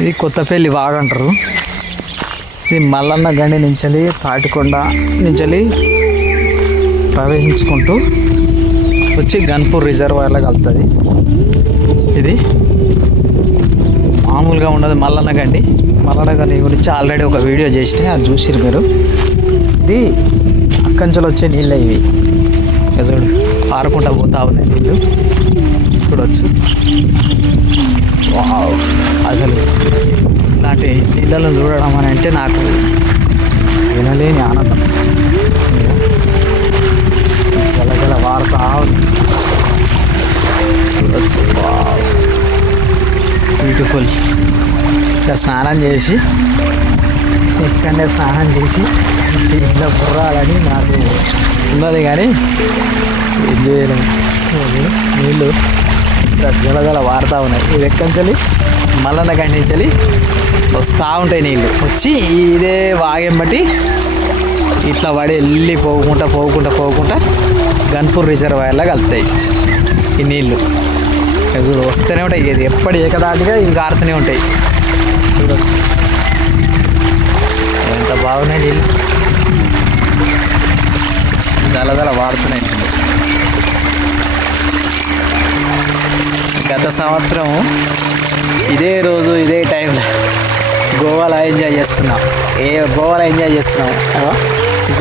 ఇది కొత్తపల్లి వాగంటారు ఇది మల్లన్న గండి నుంచెలి తాటికొండ నుంచెలి ప్రవహించుకుంటూ వచ్చి గన్పూర్ రిజర్వాయర్లో కలుతుంది ఇది మామూలుగా ఉండదు మల్లన్న గండి. మల్లన్న గండి గురించి ఆల్రెడీ ఒక వీడియో చేస్తే అది చూసిరు మీరు. ఇది అక్కంచెలు వచ్చే నీళ్ళే ఇవి. ఇక చూడు పారుకుంటా పోతా ఉన్నాయి నీళ్ళు. చూడవచ్చు అసలు ఇలాంటి నీళ్ళను చూడడం అని అంటే నాకు వినలేని ఆనందం. జల జల వారుతా వావ్. బ్యూటిఫుల్ ఇట్లా స్నానం చేసి ఇక్కడనే స్నానం చేసి ఇంట్లో బుర్రాలని నాకు ఉన్నది కానీ ఏం చేయలేము నీళ్ళు. ఇట్లా జలజల వారుతూ ఉన్నాయి. ఇది ఎక్కంచెలి మల్లన్న కండించలి వస్తూ ఉంటాయి నీళ్ళు వచ్చి ఇదే వాగం బట్టి ఇట్లా పడి వెళ్ళి పోకుండా పోకుండా పోకుండా గన్పూర్ రిజర్వాయర్లో కలుతాయి ఈ నీళ్ళు చూడు వస్తూనే ఉంటాయి. ఇది ఎప్పటి ఏకదాటిగా ఇంకా కారుతూనే ఉంటాయి. ఎంత బాగున్నాయి నీళ్ళు దళదల వాడుతున్నాయి గత సంవత్సరం ఇదే రోజు ఇదే టైంలో గోవాలో ఎంజాయ్ చేస్తున్నాం. ఏ గోవాలో ఎంజాయ్ చేస్తున్నాం?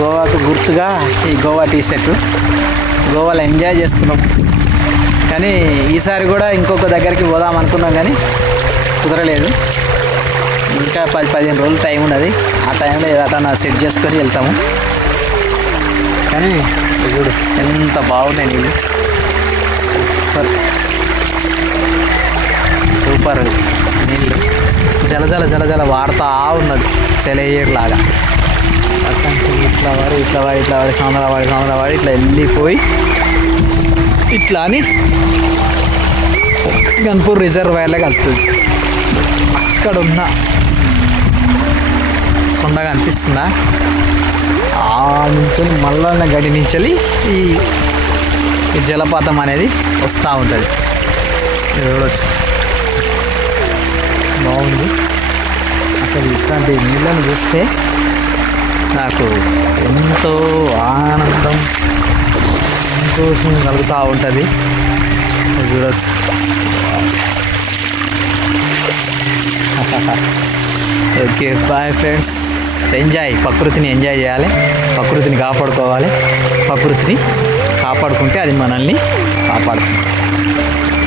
గోవాకు గుర్తుగా ఈ గోవా టీ షర్ట్ గోవాలో ఎంజాయ్ చేస్తున్నాం. కానీ ఈసారి కూడా ఇంకొక దగ్గరికి పోదాం అనుకున్నాం కానీ కుదరలేదు. ఇంకా పది పదిహేను రోజులు టైం ఉన్నది. ఆ టైంలో ఏదైనా సెట్ చేసుకొని వెళ్తాము. కానీ చూడు ఎంత బాగున్నాయి నీళ్ళు. సూపర్. సూపర్. నీళ్ళు జలజల జలజల వాడుతూ ఉన్నది సెలయేరు లాగా. ఇట్లా వాడి ఇట్లా వాడి ఇట్లా వాడి సాంద్ర వాడి సాంద్ర వాడి ఇట్లా వెళ్ళిపోయి ఇట్లా అని గన్పూర్ రిజర్వాయర్లో కలుపుతుంది. అక్కడ ఉన్న కొండ కనిపిస్తుందా? ఆ నుంచి మల్లన్న గడి నుంచి ఈ ఈ జలపాతం అనేది వస్తూ ఉంటుంది. చూడవచ్చు బాగుంది. అసలు ఇట్లాంటి నీళ్ళను చూస్తే నాకు ఎంతో ఆనందం సంతోషం కలుగుతూ ఉంటుంది. చూడచ్చు. చూడొచ్చు ఓకే బాయ్ ఫ్రెండ్స్. ఎంజాయ్. ప్రకృతిని ఎంజాయ్ చేయాలి. ప్రకృతిని కాపాడుకోవాలి. ప్రకృతిని కాపాడుకుంటే అది మనల్ని కాపాడుతుంది.